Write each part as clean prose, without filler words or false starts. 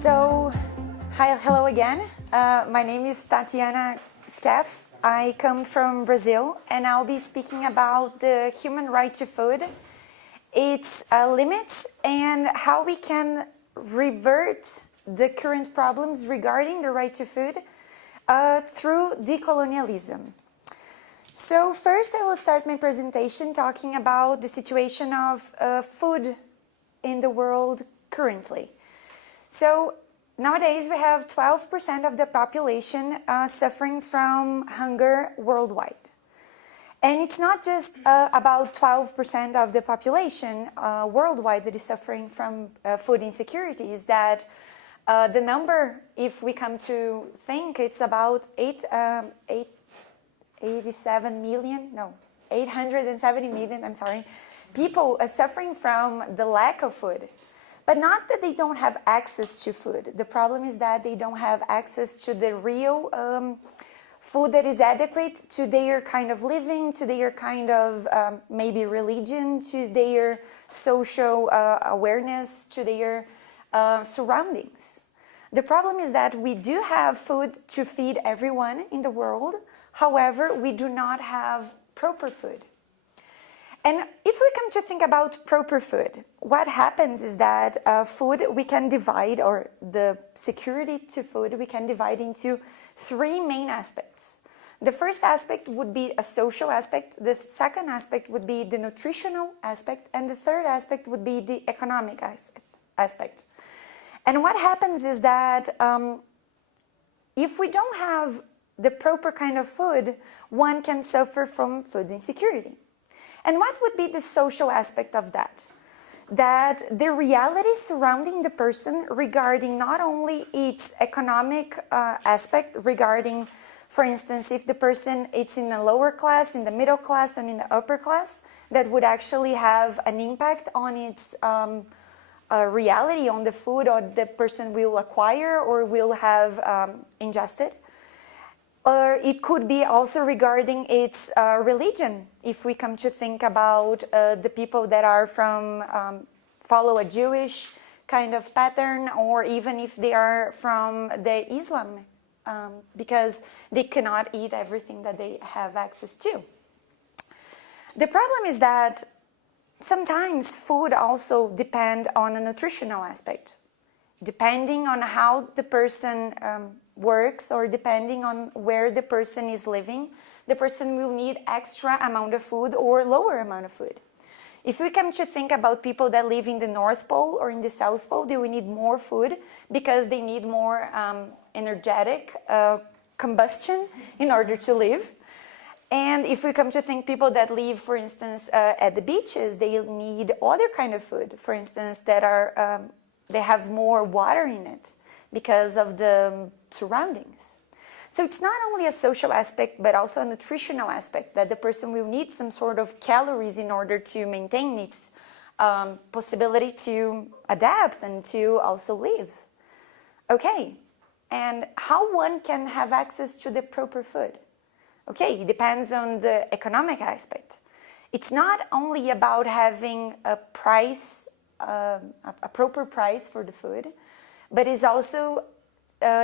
So, hello again. My name is Tatiana Squeff. I come from Brazil, and I'll be speaking about the human right to food, its limits, and how we can revert the current problems regarding the right to food through decolonialism. So first I will start my presentation talking about the situation of food in the world currently. So nowadays we have 12% of the population suffering from hunger worldwide. And it's not just about 12% of the population worldwide that is suffering from food insecurity, is that the number, if we come to think, it's about 870 million, I'm sorry, people are suffering from the lack of food. But not that they don't have access to food. The problem is that they don't have access to the real food that is adequate to their kind of living, to their kind of maybe religion, to their social awareness, to their surroundings. The problem is that we do have food to feed everyone in the world. However, we do not have proper food. And if we come to think about proper food, what happens is that food we can divide, or the security to food, we can divide into three main aspects. The first aspect would be a social aspect, the second aspect would be the nutritional aspect, and the third aspect would be the economic aspect. And what happens is that if we don't have the proper kind of food, one can suffer from food insecurity. And what would be the social aspect of that? That the reality surrounding the person regarding not only its economic aspect, regarding, for instance, if the person it's in the lower class, in the middle class, and in the upper class, that would actually have an impact on its reality, on the food or the person will acquire or will have ingested. Or it could be also regarding its religion, if we come to think about the people that are from, follow a Jewish kind of pattern, or even if they are from the Islam, because they cannot eat everything that they have access to. The problem is that sometimes food also depends on a nutritional aspect, depending on how the person works, or depending on where the person is living, the person will need extra amount of food or lower amount of food. If we come to think about people that live in the North Pole or in the South Pole, they will need more food because they need more energetic combustion in order to live. And if we come to think people that live, for instance, at the beaches, they need other kind of food, for instance, that are they have more water in it because of the surroundings. So it's not only a social aspect, but also a nutritional aspect, that the person will need some sort of calories in order to maintain its possibility to adapt and to also live. Okay, and how one can have access to the proper food? Okay, it depends on the economic aspect. It's not only about having a price, a proper price for the food, but it's also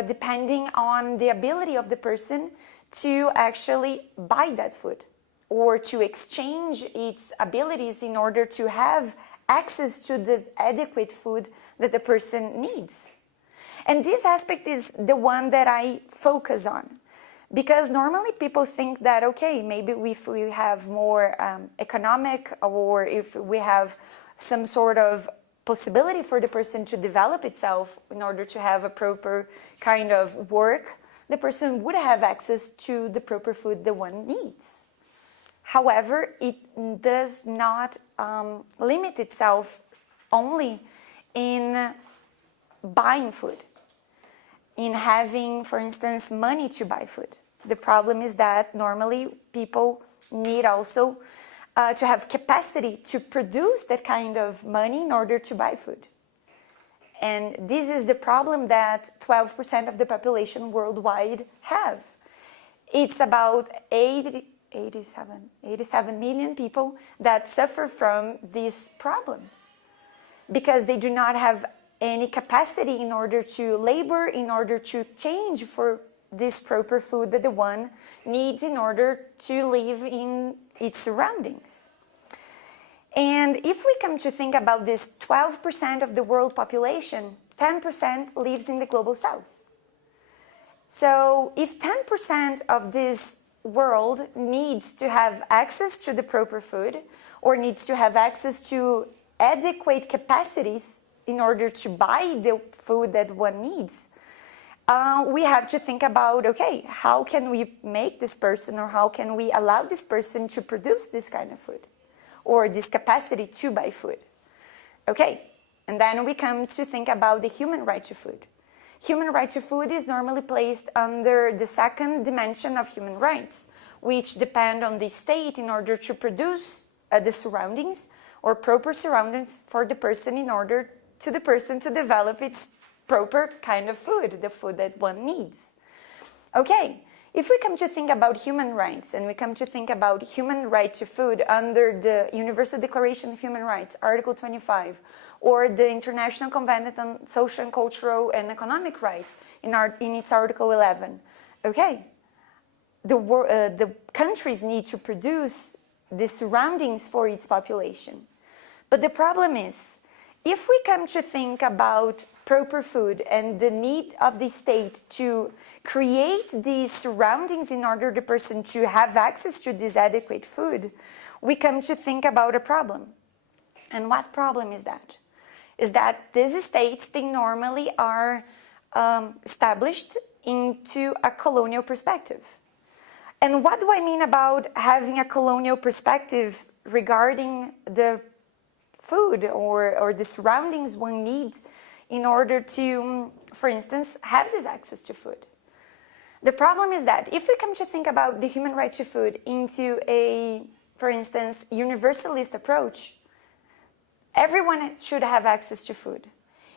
depending on the ability of the person to actually buy that food, or to exchange its abilities in order to have access to the adequate food that the person needs. And this aspect is the one that I focus on, because normally people think that, okay, maybe if we have more economic, or if we have some sort of possibility for the person to develop itself in order to have a proper kind of work, the person would have access to the proper food the one needs. However, it does not limit itself only in buying food, in having, for instance, money to buy food. The problem is that normally people need also to have capacity to produce that kind of money in order to buy food. And this is the problem that 12% of the population worldwide have. It's about 87 million people that suffer from this problem, because they do not have any capacity in order to labor, in order to change for this proper food that the one needs in order to live in its surroundings. And if we come to think about this 12% of the world population, 10% lives in the global south. So if 10% of this world needs to have access to the proper food, or needs to have access to adequate capacities in order to buy the food that one needs, we have to think about, okay, how can we make this person, or how can we allow this person to produce this kind of food, or this capacity to buy food? Okay, and then we come to think about the human right to food. Human right to food is normally placed under the second dimension of human rights, which depend on the state in order to produce the surroundings, or proper surroundings for the person in order to the person to develop its proper kind of food, the food that one needs. Okay, if we come to think about human rights, and we come to think about human right to food under the Universal Declaration of Human Rights, Article 25, or the International Convention on Social and Cultural and Economic Rights in its Article 11, okay, the countries need to produce the surroundings for its population. But the problem is, if we come to think about proper food and the need of the state to create these surroundings in order the person to have access to this adequate food, we come to think about a problem. And what problem is that? Is that these states, they normally are established into a colonial perspective. And what do I mean about having a colonial perspective regarding the food or the surroundings one needs in order to, for instance, have this access to food? The problem is that if we come to think about the human right to food into a, for instance, universalist approach, everyone should have access to food.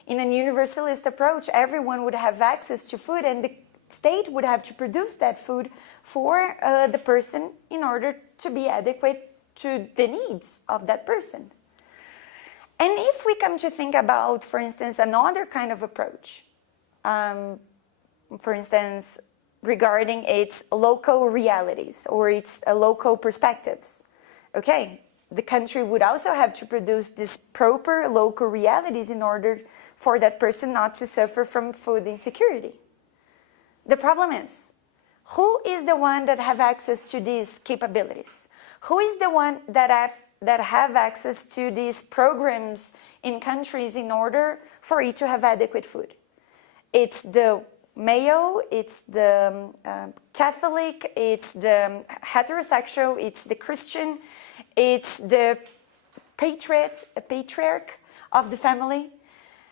In a universalist approach, everyone would have access to food, and the state would have to produce that food for the person in order to be adequate to the needs of that person. And if we come to think about, for instance, another kind of approach, for instance, regarding its local realities or its local perspectives, okay, the country would also have to produce these proper local realities in order for that person not to suffer from food insecurity. The problem is, who is the one that have access to these capabilities? Who is the one that have access to these programs in countries in order for it to have adequate food? It's the male, it's the Catholic, it's the heterosexual, it's the Christian, it's the patriarch of the family.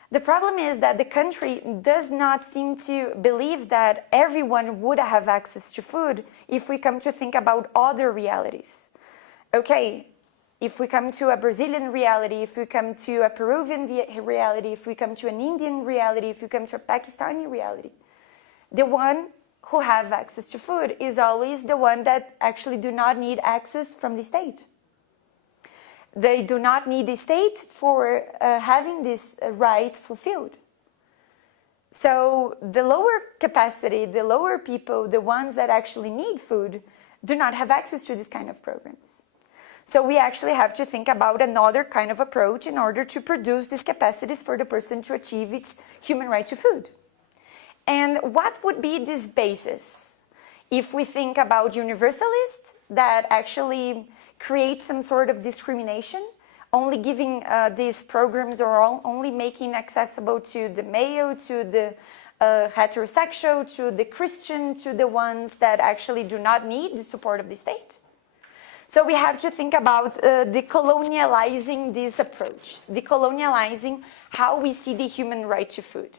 The problem is that the country does not seem to believe that everyone would have access to food if we come to think about other realities. Okay, if we come to a Brazilian reality, if we come to a Peruvian reality, if we come to an Indian reality, if we come to a Pakistani reality, the one who have access to food is always the one that actually do not need access from the state. They do not need the state for having this right fulfilled. So the lower capacity, the lower people, the ones that actually need food, do not have access to this kind of programs. So we actually have to think about another kind of approach in order to produce these capacities for the person to achieve its human right to food. And what would be this basis? If we think about universalists that actually create some sort of discrimination, only giving these programs or only making accessible to the male, to the heterosexual, to the Christian, to the ones that actually do not need the support of the state. So we have to think about decolonializing this approach, decolonializing how we see the human right to food.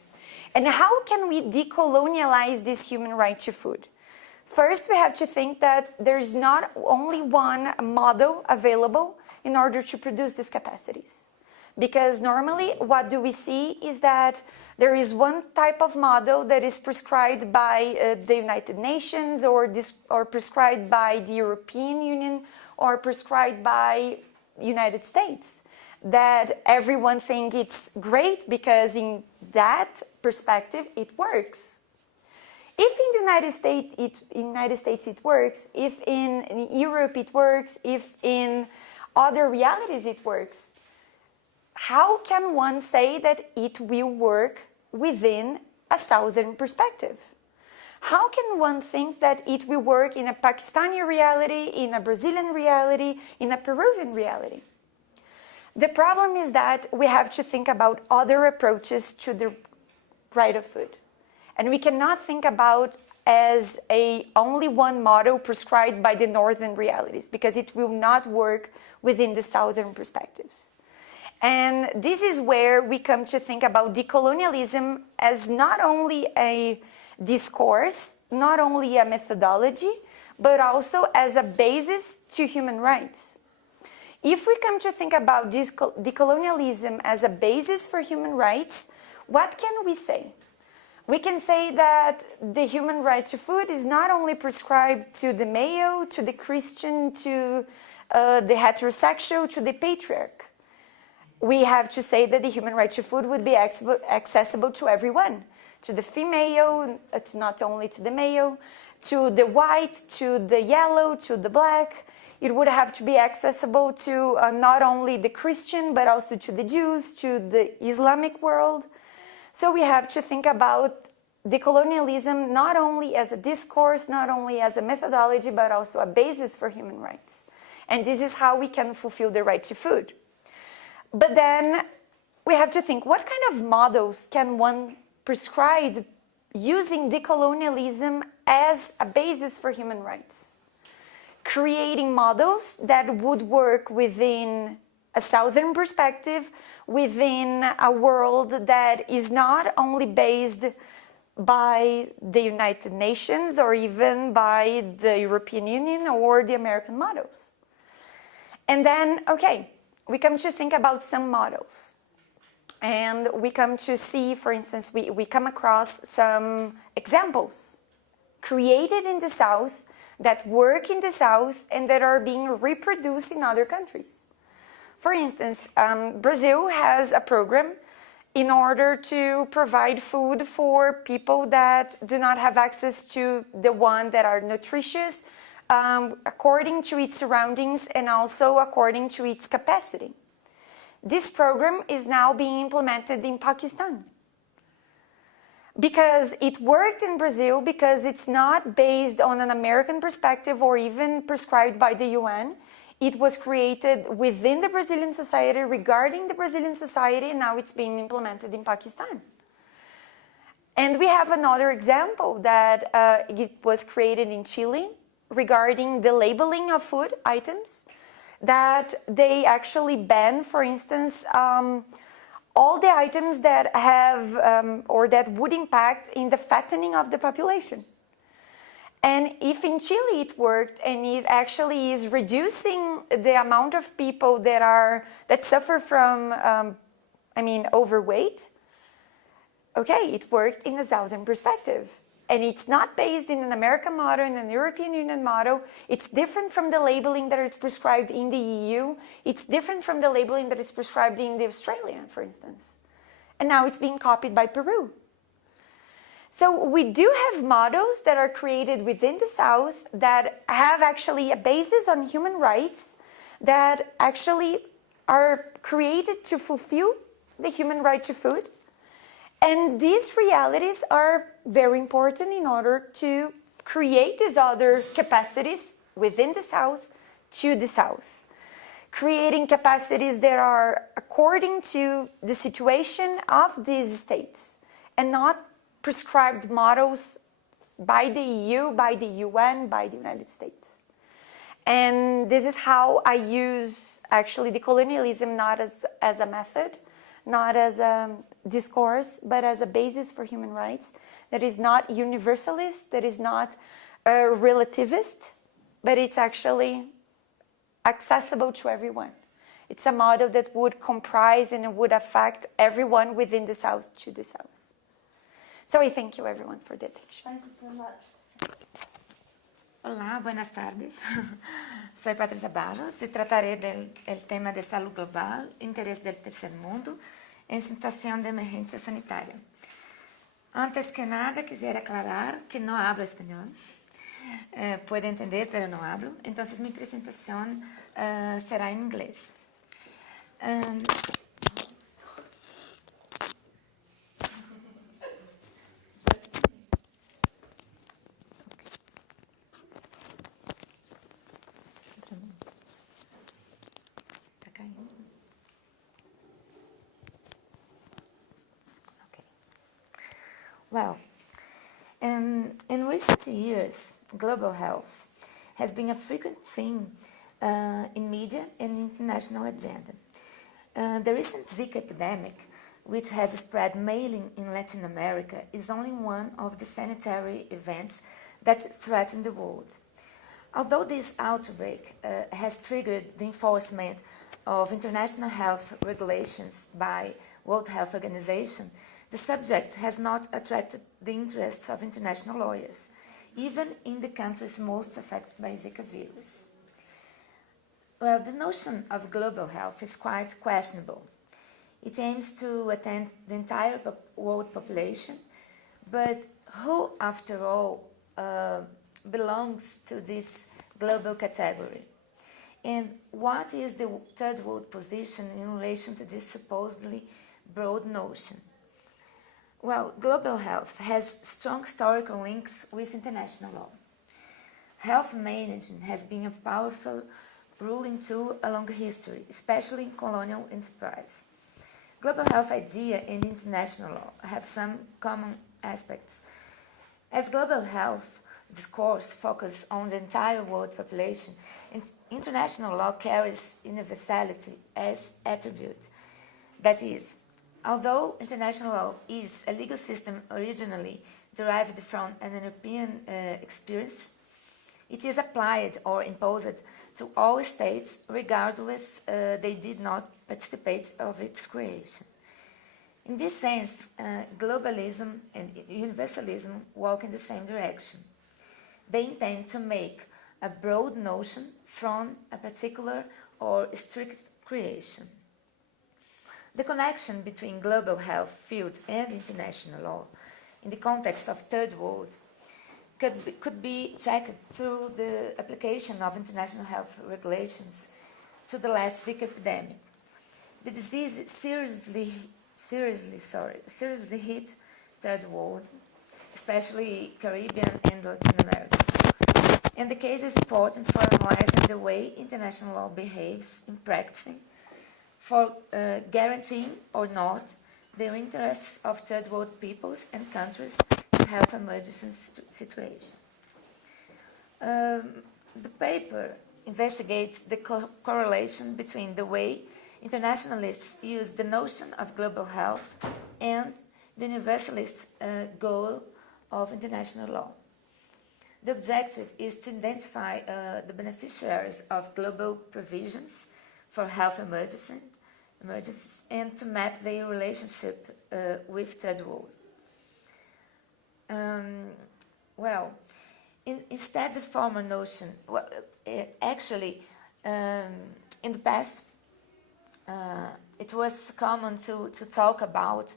And how can we decolonialize this human right to food? First, we have to think that there's not only one model available in order to produce these capacities. Because normally what do we see is that there is one type of model that is prescribed by the United Nations or prescribed by the European Union or prescribed by United States. that everyone thinks it's great because in that perspective it works. If in the United States it works, if in Europe it works, if in other realities it works, how can one say that it will work within a Southern perspective? How can one think that it will work in a Pakistani reality, in a Brazilian reality, in a Peruvian reality? The problem is that we have to think about other approaches to the right of food. And we cannot think about as only one model prescribed by the Northern realities, because it will not work within the Southern perspectives. And this is where we come to think about decolonialism as not only a discourse, not only a methodology, but also as a basis to human rights. If we come to think about decolonialism as a basis for human rights, what can we say? We can say that the human right to food is not only prescribed to the male, to the Christian, to the heterosexual, to the patriarch. We have to say that the human right to food would be accessible to everyone, to the female, not only to the male, to the white, to the yellow, to the black. It would have to be accessible to not only the Christian, but also to the Jews, to the Islamic world. So we have to think about decolonialism not only as a discourse, not only as a methodology, but also a basis for human rights. And this is how we can fulfill the right to food. But then we have to think, what kind of models can one prescribe using decolonialism as a basis for human rights? Creating models that would work within a Southern perspective, within a world that is not only based by the United Nations or even by the European Union or the American models. And then, okay, we come to think about some models. And we come to see, for instance, we come across some examples created in the South that work in the South and that are being reproduced in other countries. For instance, Brazil has a program in order to provide food for people that do not have access to the one that are nutritious, according to its surroundings and also according to its capacity. This program is now being implemented in Pakistan. Because it worked in Brazil, because it's not based on an American perspective or even prescribed by the UN. It was created within the Brazilian society, regarding the Brazilian society, and now it's being implemented in Pakistan. And we have another example that it was created in Chile regarding the labeling of food items, that they actually ban, for instance, all the items that have or that would impact in the fattening of the population. And if in Chile it worked and it actually is reducing the amount of people that suffer from, overweight, okay, it worked in the Southern perspective. And it's not based in an American model, in an European Union model. It's different from the labeling that is prescribed in the EU. It's different from the labeling that is prescribed in the Australian, for instance. And now it's being copied by Peru. So we do have models that are created within the South that have actually a basis on human rights, that actually are created to fulfill the human right to food. And these realities are very important in order to create these other capacities within the South to the South. Creating capacities that are according to the situation of these states and not prescribed models by the EU, by the UN, by the United States. And this is how I use actually decolonialism not as a method, not as a discourse, but as a basis for human rights that is not universalist, that is not relativist, but it's actually accessible to everyone. It's a model that would comprise and would affect everyone within the South to the South. So I thank you everyone for the attention. Thank you so much. Hola, buenas tardes. Soy Patricia Barros y trataré del tema de salud global, interés del tercer mundo en situación de emergencia sanitaria. Antes que nada, quisiera aclarar que no hablo español. Puedo entender, pero no hablo. Entonces, mi presentación será en inglés. Well, in recent years, global health has been a frequent theme in media and international agenda. The recent Zika epidemic, which has spread mainly in Latin America, is only one of the sanitary events that threaten the world. Although this outbreak has triggered the enforcement of international health regulations by World Health Organization, the subject has not attracted the interests of international lawyers, even in the countries most affected by Zika virus. Well, the notion of global health is quite questionable. It aims to attend the entire world population, but who, after all, belongs to this global category? And what is the third world position in relation to this supposedly broad notion? Well, global health has strong historical links with international law. Health management has been a powerful ruling tool along history, especially in colonial enterprise. Global health idea and international law have some common aspects. As global health discourse focuses on the entire world population, international law carries universality as attribute. That is, although international law is a legal system originally derived from an European experience, it is applied or imposed to all states regardless they did not participate of its creation. In this sense, globalism and universalism walk in the same direction. They intend to make a broad notion from a particular or strict creation. The connection between global health field and international law in the context of third world could be checked through the application of international health regulations to the last Zika epidemic. The disease seriously hit third world, especially Caribbean and Latin America. And the case is important for analyzing the way international law behaves in practicing for guaranteeing or not the interests of third world peoples and countries in health emergency situations. The paper investigates the correlation between the way internationalists use the notion of global health and the universalist goal of international law. The objective is to identify the beneficiaries of global provisions for health emergencies and to map their relationship with third world. Instead the former notion, in the past it was common to talk about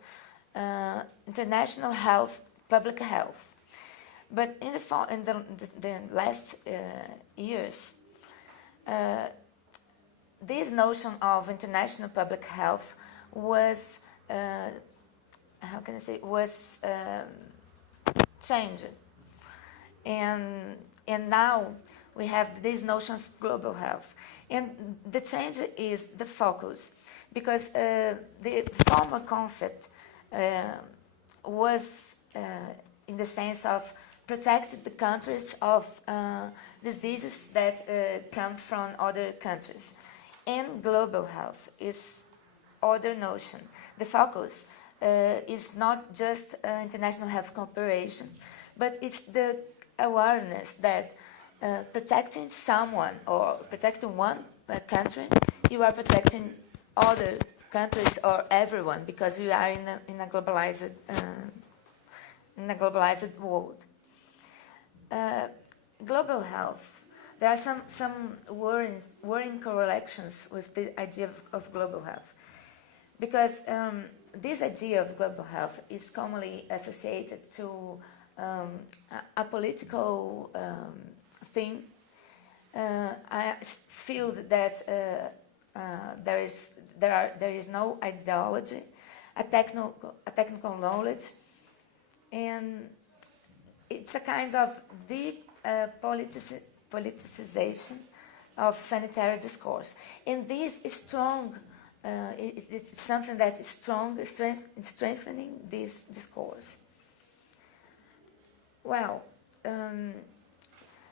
international health, public health. But in the last years, this notion of international public health was, changed. And now we have this notion of global health. And the change is the focus, because the former concept was in the sense of protect the countries of diseases that come from other countries. And global health is other notion. The focus is not just international health cooperation, but it's the awareness that protecting someone or protecting one country, you are protecting other countries or everyone, because we are in a globalized world. global health, there are some worrying correlations with the idea of global health. Because this idea of global health is commonly associated to a political theme. I feel that there is no ideology, a technical knowledge, and it's a kind of deep politicization of sanitary discourse. And this is strong. It's something that is strong, strengthening this discourse. Well,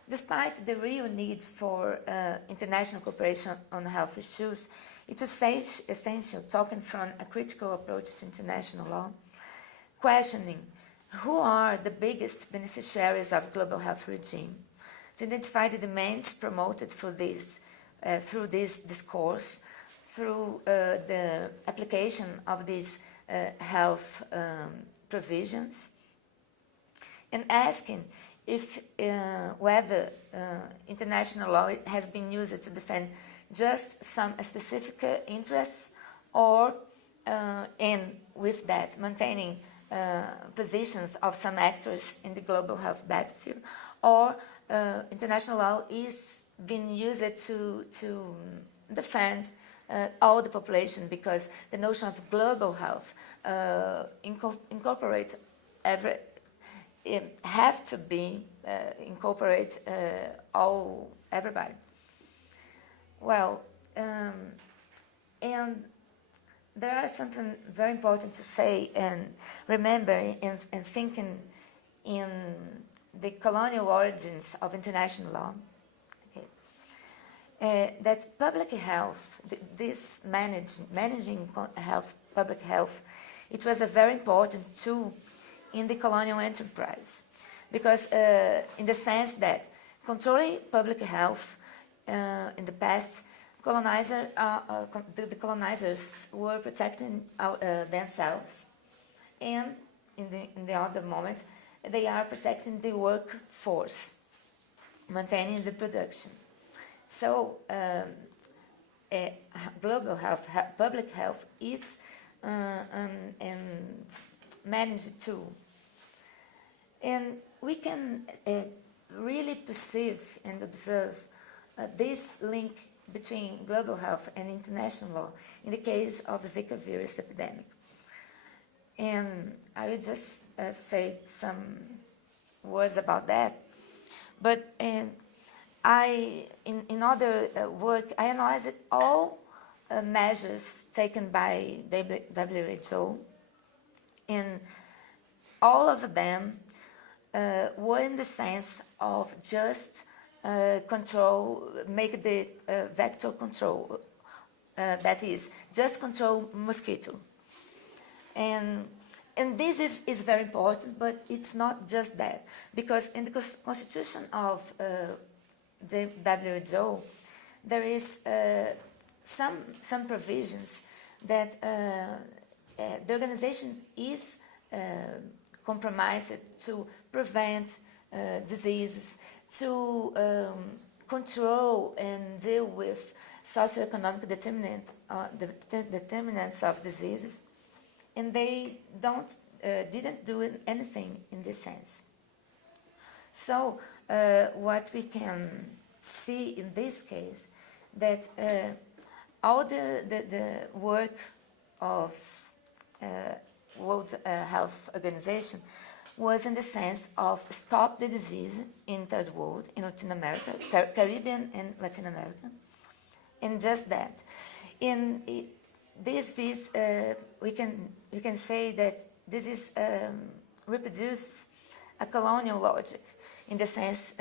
despite the real need for international cooperation on health issues, it's essential, talking from a critical approach to international law, questioning who are the biggest beneficiaries of global health regime, to identify the demands promoted through this discourse, through the application of these health provisions, and asking if whether international law has been used to defend just some specific interests, or and with that maintaining positions of some actors in the global health battlefield, or international law is being used to defend all the population, because the notion of global health incorporate have to be incorporate everybody. Well, and there are something very important to say and remember and thinking in the colonial origins of international law. That public health, this managing health, public health, it was a very important tool in the colonial enterprise, because in the sense that controlling public health in the past, the colonizers were protecting themselves, and in the other moment, they are protecting the workforce, maintaining the production. So, global health, public health is managed too. And we can really perceive and observe this link between global health and international law in the case of the Zika virus epidemic. And I will just say some words about that. But in other work, I analyzed all measures taken by WHO, and all of them were in the sense of just control, make the vector control, that is, just control mosquito. And this is very important, but it's not just that, because in the constitution of the WHO, there is some provisions that the organization is compromised to prevent diseases, to control and deal with socioeconomic determinants of diseases, and they didn't do anything in this sense. So what we can see in this case, that all the work of World Health Organization was in the sense of stop the disease in third world, in Latin America, Caribbean and Latin America, and just that. This is we can say that this is reproduces a colonial logic in the sense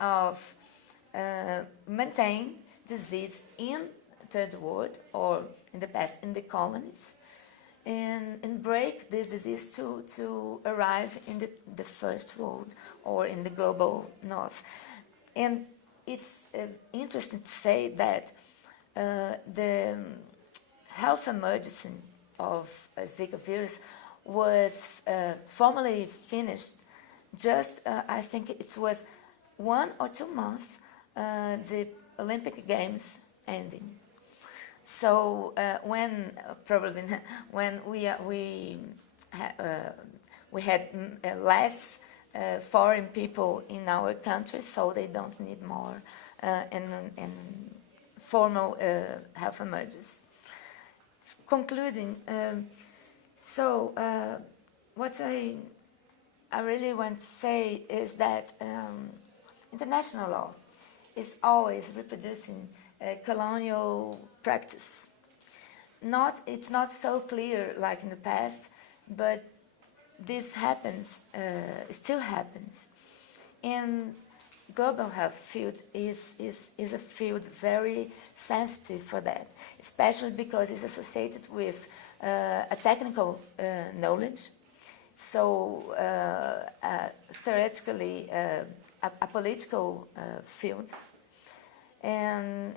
of maintain disease in third world, or in the past in the colonies, and break this disease to arrive in the first world or in the global north. And it's interesting to say that the health emergency of Zika virus was formally finished just, I think it was 1 or 2 months, the Olympic Games ending. So when we had less foreign people in our country, so they don't need more and formal health emergencies. Concluding, what I really want to say is that international law is always reproducing colonial practice. It's not so clear like in the past, but this happens, still happens. And global health field is a field very sensitive for that, especially because it's associated with a technical knowledge. So theoretically, a political field, and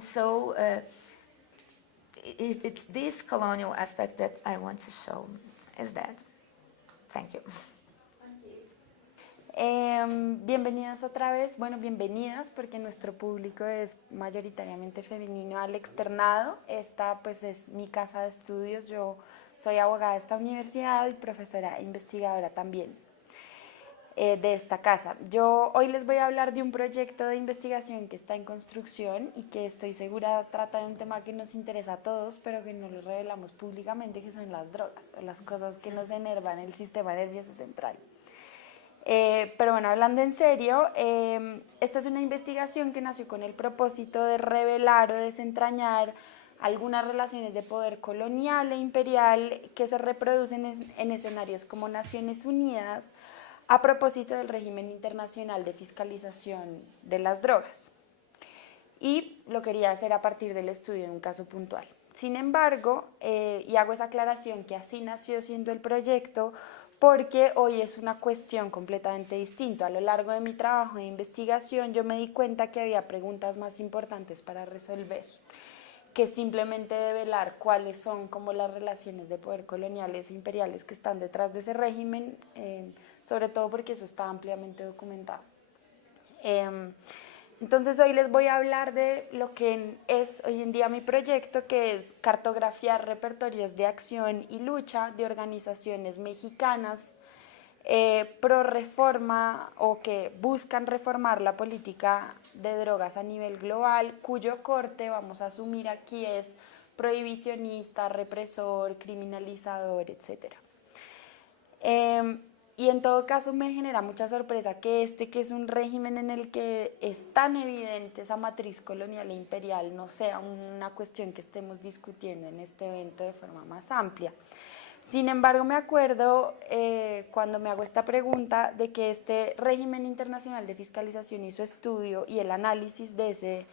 so it's this colonial aspect that I want to show. Is that? Thank you. Bienvenidas otra vez, bueno, bienvenidas porque nuestro público es mayoritariamente femenino al externado. Esta pues es mi casa de estudios, yo soy abogada de esta universidad y profesora e investigadora también de esta casa. Yo hoy les voy a hablar de un proyecto de investigación que está en construcción y que estoy segura trata de un tema que nos interesa a todos, pero que no lo revelamos públicamente, que son las drogas o las cosas que nos enervan el sistema nervioso central. Pero bueno, hablando en serio, esta es una investigación que nació con el propósito de revelar o desentrañar algunas relaciones de poder colonial e imperial que se reproducen en escenarios como Naciones Unidas a propósito del régimen internacional de fiscalización de las drogas. Y lo quería hacer a partir del estudio de un caso puntual. Sin embargo, y hago esa aclaración que así nació siendo el proyecto, porque hoy es una cuestión completamente distinta. A lo largo de mi trabajo de investigación yo me di cuenta que había preguntas más importantes para resolver que simplemente develar cuáles son como las relaciones de poder coloniales e imperiales que están detrás de ese régimen, sobre todo porque eso está ampliamente documentado. Entonces hoy les voy a hablar de lo que es hoy en día mi proyecto, que es cartografiar repertorios de acción y lucha de organizaciones mexicanas pro reforma o que buscan reformar la política de drogas a nivel global, cuyo corte vamos a asumir aquí es prohibicionista, represor, criminalizador, etc. Y en todo caso me genera mucha sorpresa que que es un régimen en el que es tan evidente esa matriz colonial e imperial, no sea una cuestión que estemos discutiendo en este evento de forma más amplia. Sin embargo, me acuerdo cuando me hago esta pregunta de que este régimen internacional de fiscalización y su estudio y el análisis de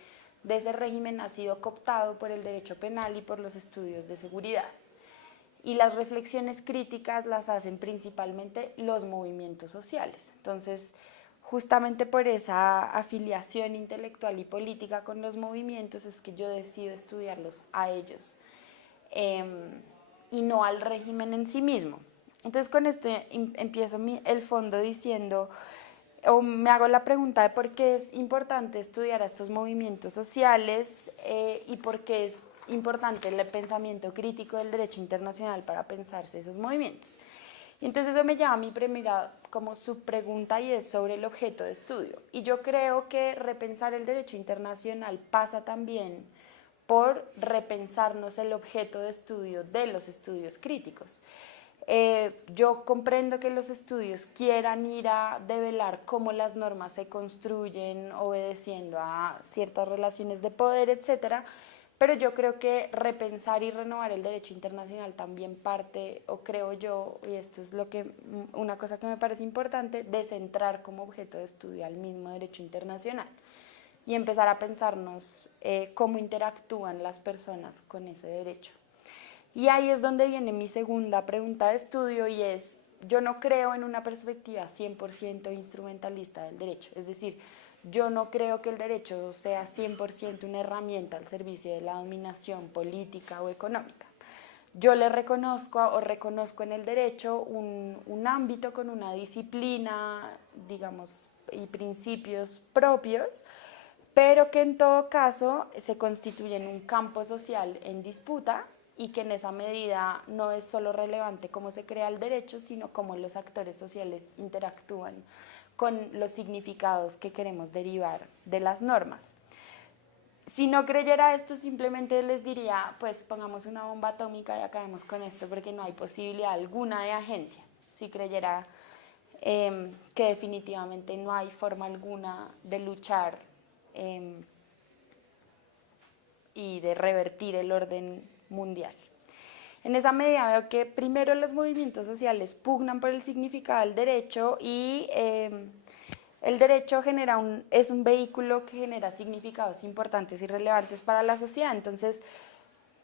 ese régimen ha sido cooptado por el derecho penal y por los estudios de seguridad. Y las reflexiones críticas las hacen principalmente los movimientos sociales. Entonces, justamente por esa afiliación intelectual y política con los movimientos es que yo decido estudiarlos a ellos y no al régimen en sí mismo. Entonces, con esto empiezo el fondo diciendo, o me hago la pregunta de por qué es importante estudiar a estos movimientos sociales y por qué es importante el pensamiento crítico del derecho internacional para pensarse esos movimientos. Y entonces eso me lleva a mi primera como subpregunta y es sobre el objeto de estudio. Y yo creo que repensar el derecho internacional pasa también por repensarnos el objeto de estudio de los estudios críticos. Yo comprendo que los estudios quieran ir a develar cómo las normas se construyen obedeciendo a ciertas relaciones de poder, etcétera, pero yo creo que repensar y renovar el derecho internacional también parte, o creo yo, y esto es una cosa que me parece importante, de centrar como objeto de estudio al mismo derecho internacional y empezar a pensarnos cómo interactúan las personas con ese derecho. Y ahí es donde viene mi segunda pregunta de estudio y es, yo no creo en una perspectiva 100% instrumentalista del derecho, es decir, yo no creo que el derecho sea 100% una herramienta al servicio de la dominación política o económica. yo le reconozco o reconozco en el derecho un ámbito con una disciplina, digamos, y principios propios, pero que en todo caso se constituyen un campo social en disputa y que en esa medida no es solo relevante cómo se crea el derecho, sino cómo los actores sociales interactúan con los significados que queremos derivar de las normas. Si no creyera esto, simplemente les diría, pues pongamos una bomba atómica y acabemos con esto, porque no hay posibilidad alguna de agencia. Si creyera que definitivamente no hay forma alguna de luchar y de revertir el orden mundial. En esa medida veo que primero los movimientos sociales pugnan por el significado del derecho y el derecho es un vehículo que genera significados importantes y relevantes para la sociedad. Entonces,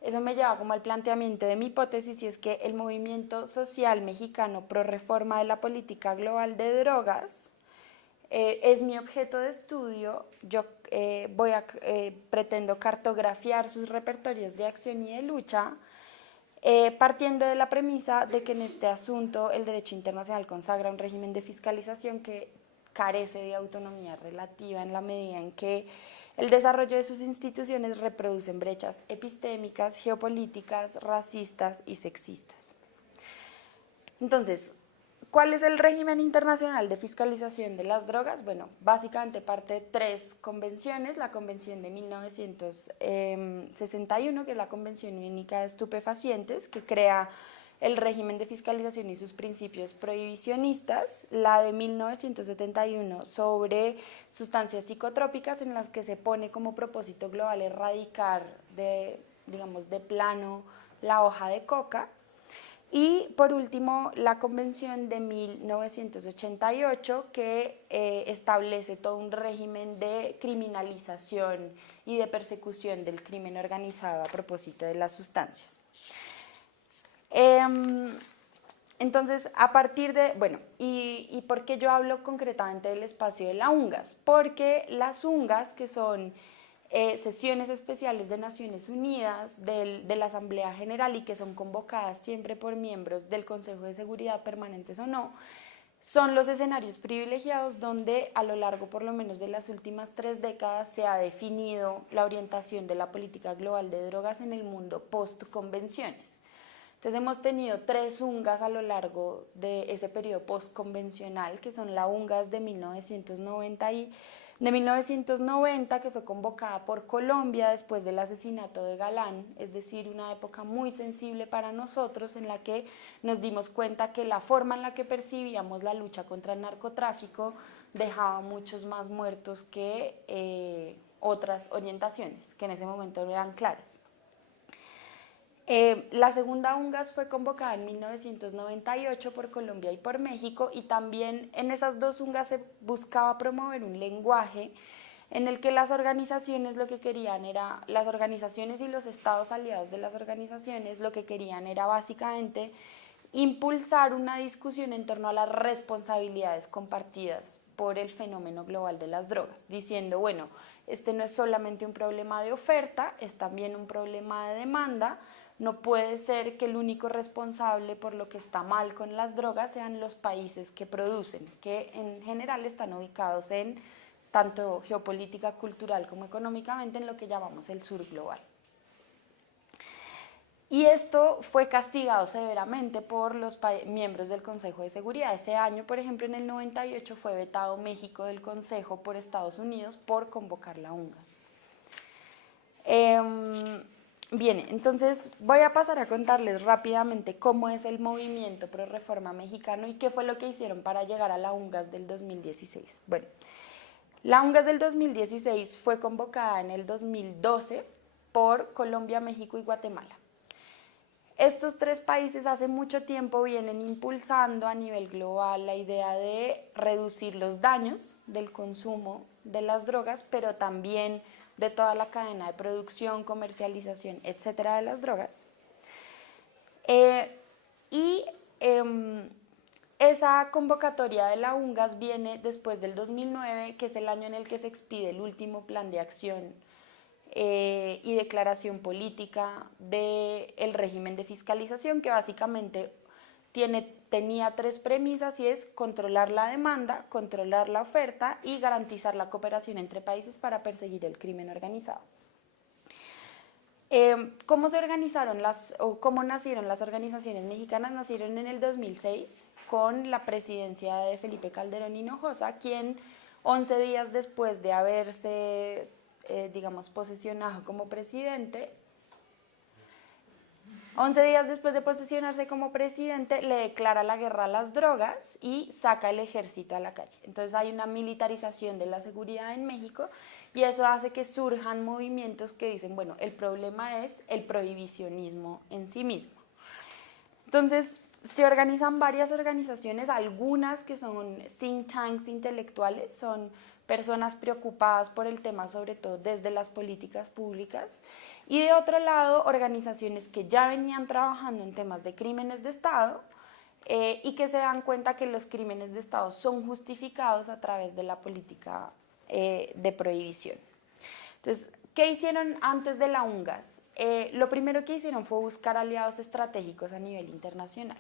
eso me lleva como al planteamiento de mi hipótesis, y es que el movimiento social mexicano pro reforma de la política global de drogas es mi objeto de estudio. Yo pretendo cartografiar sus repertorios de acción y de lucha, partiendo de la premisa de que en este asunto el derecho internacional consagra un régimen de fiscalización que carece de autonomía relativa en la medida en que el desarrollo de sus instituciones reproducen brechas epistémicas, geopolíticas, racistas y sexistas. Entonces, ¿cuál es el régimen internacional de fiscalización de las drogas? Bueno, básicamente parte de tres convenciones: la Convención de 1961, que es la Convención Única de Estupefacientes, que crea el régimen de fiscalización y sus principios prohibicionistas; la de 1971 sobre sustancias psicotrópicas, en las que se pone como propósito global erradicar de plano la hoja de coca; y por último la Convención de 1988, que establece todo un régimen de criminalización y de persecución del crimen organizado a propósito de las sustancias. Entonces, a partir de, ¿y por qué yo hablo concretamente del espacio de la UNGAS? Porque las UNGAS, que son sesiones especiales de Naciones Unidas, de la Asamblea General, y que son convocadas siempre por miembros del Consejo de Seguridad, permanentes o no, son los escenarios privilegiados donde a lo largo por lo menos de las últimas 3 décadas se ha definido la orientación de la política global de drogas en el mundo post-convenciones. Entonces hemos tenido 3 UNGAS a lo largo de ese periodo postconvencional, que son la UNGAS de 1990, que fue convocada por Colombia después del asesinato de Galán, es decir, una época muy sensible para nosotros, en la que nos dimos cuenta que la forma en la que percibíamos la lucha contra el narcotráfico dejaba muchos más muertos que otras orientaciones, que en ese momento no eran claras. La segunda UNGAS fue convocada en 1998 por Colombia y por México, y también en esas 2 UNGAS se buscaba promover un lenguaje en el que las organizaciones lo que querían era, las organizaciones y los estados aliados de las organizaciones lo que querían era básicamente impulsar una discusión en torno a las responsabilidades compartidas por el fenómeno global de las drogas, diciendo, bueno, este no es solamente un problema de oferta, es también un problema de demanda. No puede ser que el único responsable por lo que está mal con las drogas sean los países que producen, que en general están ubicados en tanto geopolítica, cultural como económicamente en lo que llamamos el sur global. Y esto fue castigado severamente por los miembros del Consejo de Seguridad. Ese año, por ejemplo, en el 98 fue vetado México del Consejo por Estados Unidos por convocar la UNGAS. Bien, entonces voy a pasar a contarles rápidamente cómo es el movimiento pro reforma mexicano y qué fue lo que hicieron para llegar a la UNGAS del 2016. Bueno, la UNGAS del 2016 fue convocada en el 2012 por Colombia, México y Guatemala. Estos 3 países hace mucho tiempo vienen impulsando a nivel global la idea de reducir los daños del consumo de las drogas, pero también de toda la cadena de producción, comercialización, etcétera, de las drogas. Esa convocatoria de la UNGAS viene después del 2009, que es el año en el que se expide el último plan de acción y declaración política del régimen de fiscalización, que básicamente tenía 3 premisas, y es controlar la demanda, controlar la oferta y garantizar la cooperación entre países para perseguir el crimen organizado. ¿Cómo se organizaron cómo nacieron las organizaciones mexicanas? Nacieron en el 2006 con la presidencia de Felipe Calderón Hinojosa, quien 11 días después de haberse, digamos, posesionado como presidente, 11 días después de posesionarse como presidente, le declara la guerra a las drogas y saca el ejército a la calle. Entonces hay una militarización de la seguridad en México, y eso hace que surjan movimientos que dicen, bueno, el problema es el prohibicionismo en sí mismo. Entonces se organizan varias organizaciones, algunas que son think tanks intelectuales, son personas preocupadas por el tema, sobre todo desde las políticas públicas, y de otro lado, organizaciones que ya venían trabajando en temas de crímenes de Estado y que se dan cuenta que los crímenes de Estado son justificados a través de la política de prohibición. Entonces, ¿qué hicieron antes de la UNGAS? Lo primero que hicieron fue buscar aliados estratégicos a nivel internacional.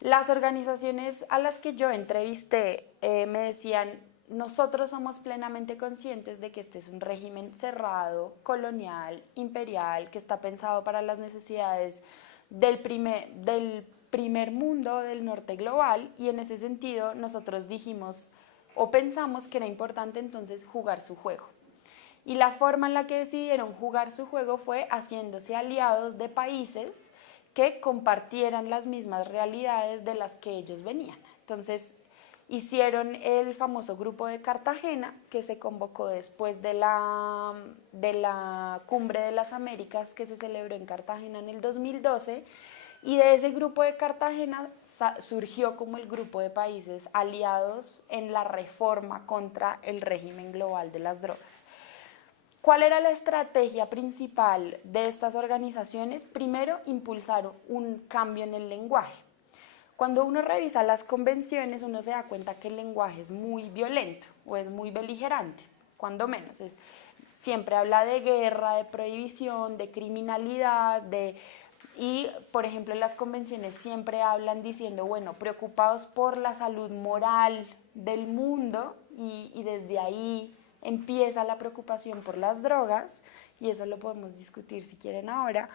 Las organizaciones a las que yo entrevisté me decían: nosotros somos plenamente conscientes de que este es un régimen cerrado, colonial, imperial, que está pensado para las necesidades del primer mundo, del norte global, y en ese sentido nosotros dijimos o pensamos que era importante entonces jugar su juego. Y la forma en la que decidieron jugar su juego fue haciéndose aliados de países que compartieran las mismas realidades de las que ellos venían. Entonces, hicieron el famoso grupo de Cartagena, que se convocó después de la Cumbre de las Américas, que se celebró en Cartagena en el 2012, y de ese grupo de Cartagena surgió como el grupo de países aliados en la reforma contra el régimen global de las drogas. ¿Cuál era la estrategia principal de estas organizaciones? Primero, impulsar un cambio en el lenguaje. Cuando uno revisa las convenciones, uno se da cuenta que el lenguaje es muy violento o es muy beligerante, cuando menos. Siempre habla de guerra, de prohibición, de criminalidad, y, por ejemplo, las convenciones siempre hablan diciendo, bueno, preocupados por la salud moral del mundo, y desde ahí empieza la preocupación por las drogas, y eso lo podemos discutir si quieren ahora.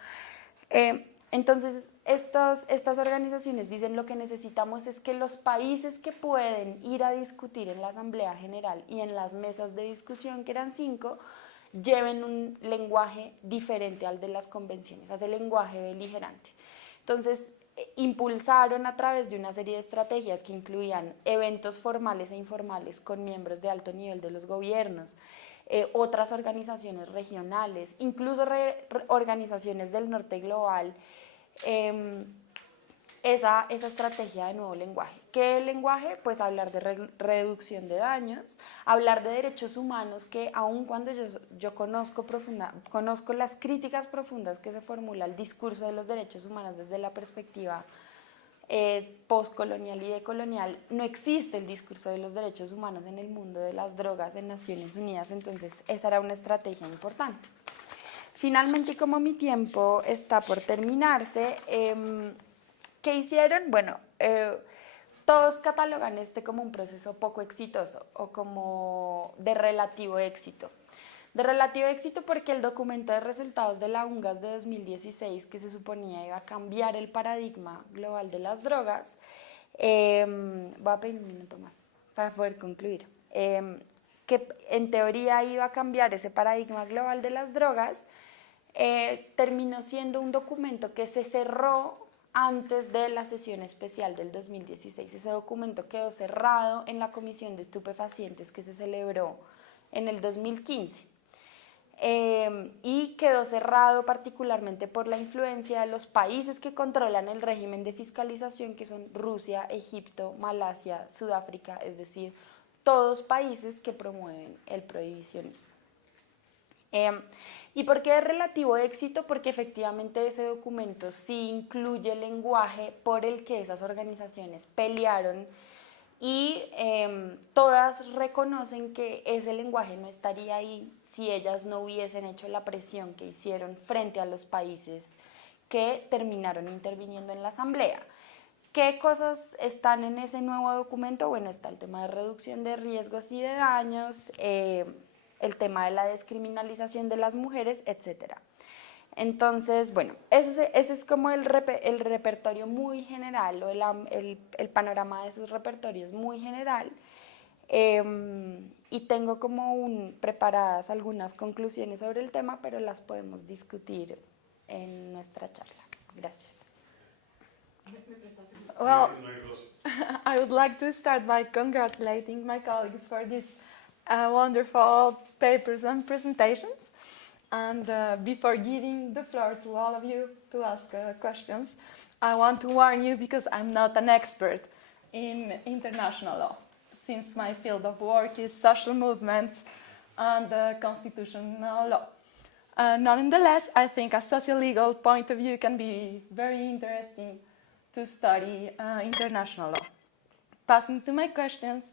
Entonces, estas organizaciones dicen: lo que necesitamos es que los países que pueden ir a discutir en la Asamblea General y en las mesas de discusión, que eran 5, lleven un lenguaje diferente al de las convenciones, ese lenguaje beligerante. Entonces, impulsaron a través de una serie de estrategias que incluían eventos formales e informales con miembros de alto nivel de los gobiernos, otras organizaciones regionales, incluso organizaciones del norte global, esa estrategia de nuevo lenguaje. ¿Qué lenguaje? Pues hablar de reducción de daños, hablar de derechos humanos, que aun cuando yo conozco las críticas profundas que se formula el discurso de los derechos humanos desde la perspectiva postcolonial y decolonial, no existe el discurso de los derechos humanos en el mundo de las drogas en Naciones Unidas. Entonces esa era una estrategia importante. Finalmente, y como mi tiempo está por terminarse, ¿qué hicieron? Bueno, todos catalogan como un proceso poco exitoso o como de relativo éxito. De relativo éxito porque el documento de resultados de la UNGAS de 2016, que se suponía iba a cambiar el paradigma global de las drogas, voy a pedir un minuto más para poder concluir, que en teoría iba a cambiar ese paradigma global de las drogas, terminó siendo un documento que se cerró antes de la sesión especial del 2016. Ese documento quedó cerrado en la Comisión de Estupefacientes que se celebró en el 2015. Y quedó cerrado particularmente por la influencia de los países que controlan el régimen de fiscalización, que son Rusia, Egipto, Malasia, Sudáfrica, es decir, todos países que promueven el prohibicionismo. ¿Y por qué de relativo éxito? Porque efectivamente ese documento sí incluye el lenguaje por el que esas organizaciones pelearon y todas reconocen que ese lenguaje no estaría ahí si ellas no hubiesen hecho la presión que hicieron frente a los países que terminaron interviniendo en la asamblea. ¿Qué cosas están en ese nuevo documento? Bueno, está el tema de reducción de riesgos y de daños, el tema de la descriminalización de las mujeres, etc. Entonces, bueno, ese es como el repertorio muy general, o el panorama de esos repertorios muy general. Y tengo como preparadas algunas conclusiones sobre el tema, pero las podemos discutir en nuestra charla. Gracias. Well, I would like to start by congratulating my colleagues for these wonderful papers and presentations. And before giving the floor to all of you to ask questions, I want to warn you because I'm not an expert in international law, since my field of work is social movements and constitutional law. Nonetheless, I think a socio-legal point of view can be very interesting to study international law. Passing to my questions,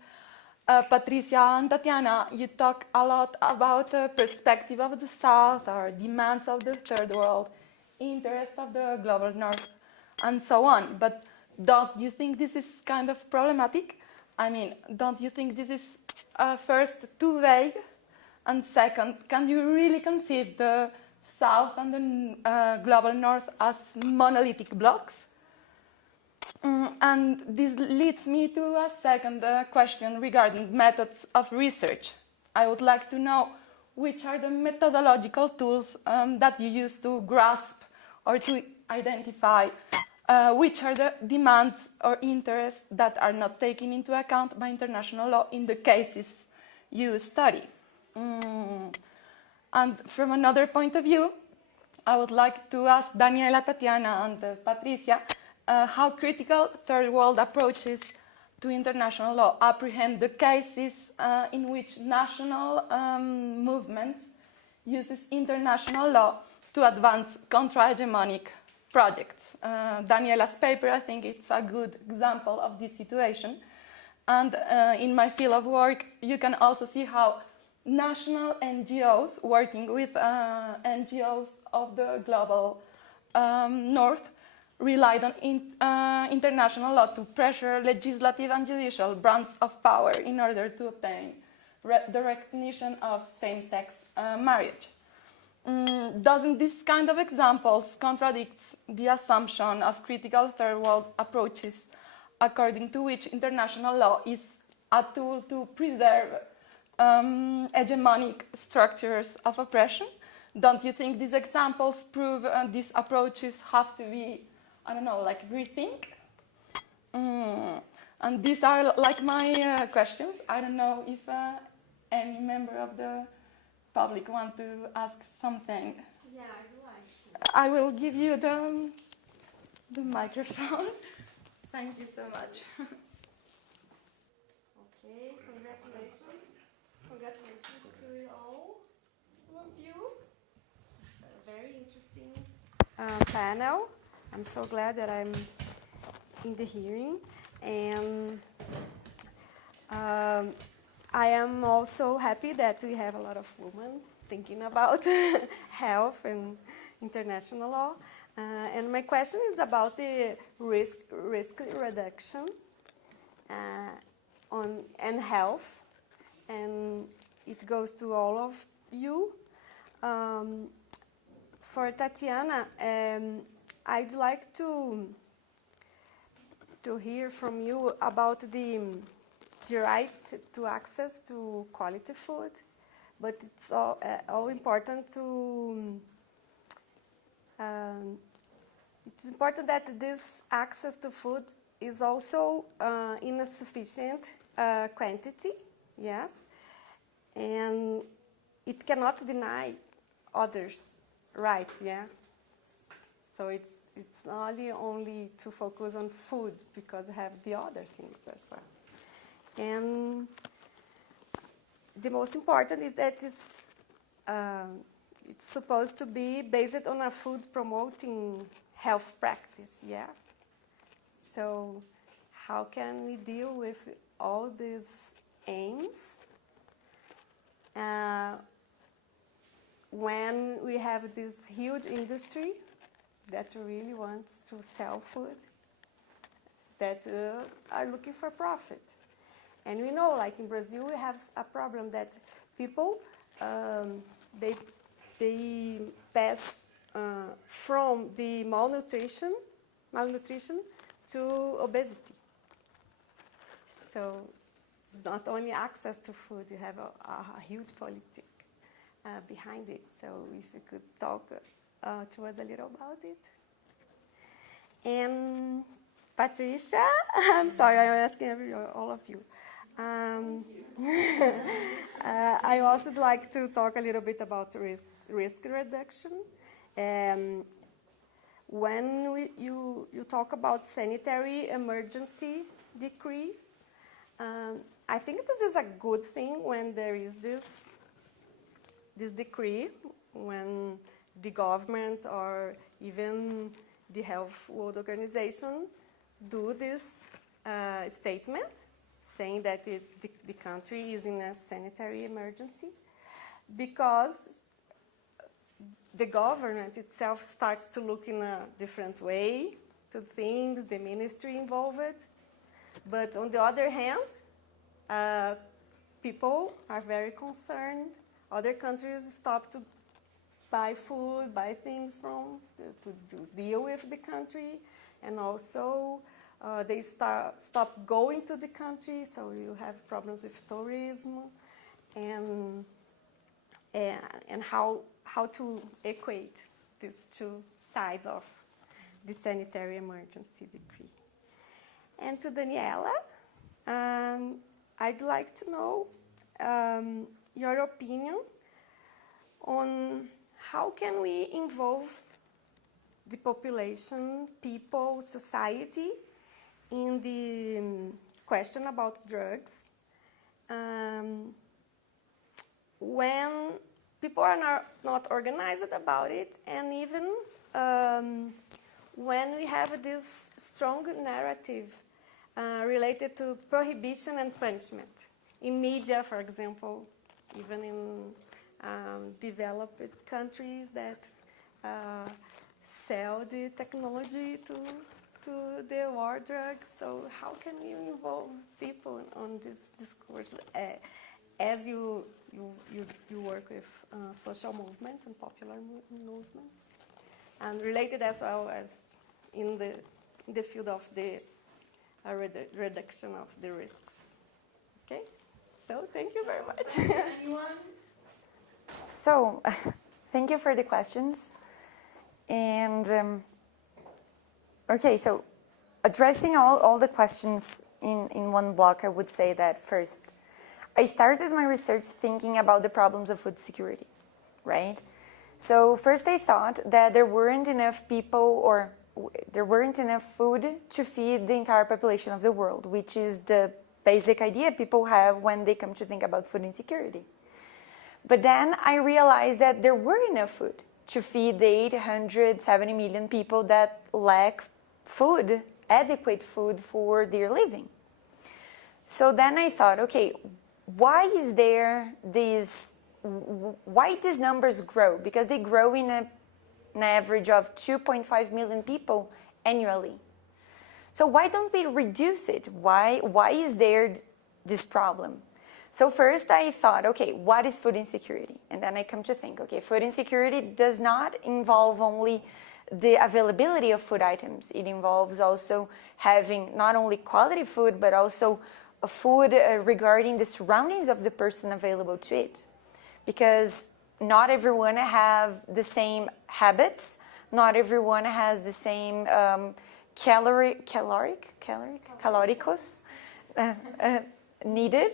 Patricia and Tatiana, you talk a lot about the perspective of the South, or demands of the Third World, interest of the Global North, and so on. But don't you think this is kind of problematic? I mean, don't you think this is first too vague? And second, can you really conceive the South and the Global North as monolithic blocks? And this leads me to a second question regarding methods of research. I would like to know which are the methodological tools that you use to grasp or to identify which are the demands or interests that are not taken into account by international law in the cases you study. And from another point of view, I would like to ask Daniela, Tatiana, and Patricia how critical third world approaches to international law apprehend the cases in which national movements uses international law to advance contra-hegemonic projects. Daniela's paper, I think it's a good example of this situation. And in my field of work, you can also see how national NGOs working with NGOs of the global north relied on international law to pressure legislative and judicial branches of power in order to obtain the recognition of same-sex marriage. Doesn't this kind of examples contradict the assumption of critical third world approaches according to which international law is a tool to preserve hegemonic structures of oppression? Don't you think these examples prove these approaches have to be, I don't know, like rethink? And these are like my questions. I don't know if any member of the public want to ask something. Yeah, I'd like to. I will give you the microphone. Thank you so much. Okay, congratulations. Congratulations to all of you. It's a very interesting panel. I'm so glad that I'm in the hearing. And I am also happy that we have a lot of women thinking about health and international law. And my question is about the risk reduction and health. And it goes to all of you. For Tatiana, I'd like to hear from you about the right to access to quality food, but it's all important to it's important that this access to food is also in a sufficient quantity, yes, and it cannot deny others' rights, yeah. So it's not only to focus on food because we have the other things as well. And the most important is that it's supposed to be based on a food promoting health practice, yeah? So how can we deal with all these aims when we have this huge industry that really wants to sell food, that are looking for profit. And we know, like in Brazil, we have a problem that people, they pass from the malnutrition to obesity. So it's not only access to food, you have a huge politic behind it. So if you could talk to us a little about it. And Patricia, I'm sorry, I'm asking all of you. I also would like to talk a little bit about risk reduction. When you talk about sanitary emergency decree, I think this is a good thing when there is this decree, when the government or even the Health World Organization do this statement saying that the country is in a sanitary emergency, because the government itself starts to look in a different way to things, the ministry involved. But on the other hand, people are very concerned. Other countries stop to buy food, buy things from, to deal with the country. And also, they stop going to the country, so you have problems with tourism and how to equate these two sides of the sanitary emergency decree. And to Daniela, I'd like to know your opinion on how can we involve the population, people, society in the question about drugs when people are not organized about it, and even when we have this strong narrative related to prohibition and punishment. In media, for example, even in developed countries that sell the technology to the war drugs. So how can you involve people on this discourse as you work with social movements and popular movements, and related as well as in the field of the reduction of the risks? Okay, so thank you very much. Anyone? So, thank you for the questions. And okay, so addressing all the questions in one block, I would say that first, I started my research thinking about the problems of food security, right? So first I thought that there weren't enough people, or there weren't enough food to feed the entire population of the world, which is the basic idea people have when they come to think about food insecurity. But then I realized that there were enough food to feed the 870 million people that lack food, adequate food for their living. So then I thought, okay, why these numbers grow? Because they grow in an average of 2.5 million people annually. So why don't we reduce it? Why is there this problem? So first I thought, okay, what is food insecurity? And then I come to think, okay, food insecurity does not involve only the availability of food items. It involves also having not only quality food, but also a food regarding the surroundings of the person available to eat. Because not everyone have the same habits, not everyone has the same caloricos needed.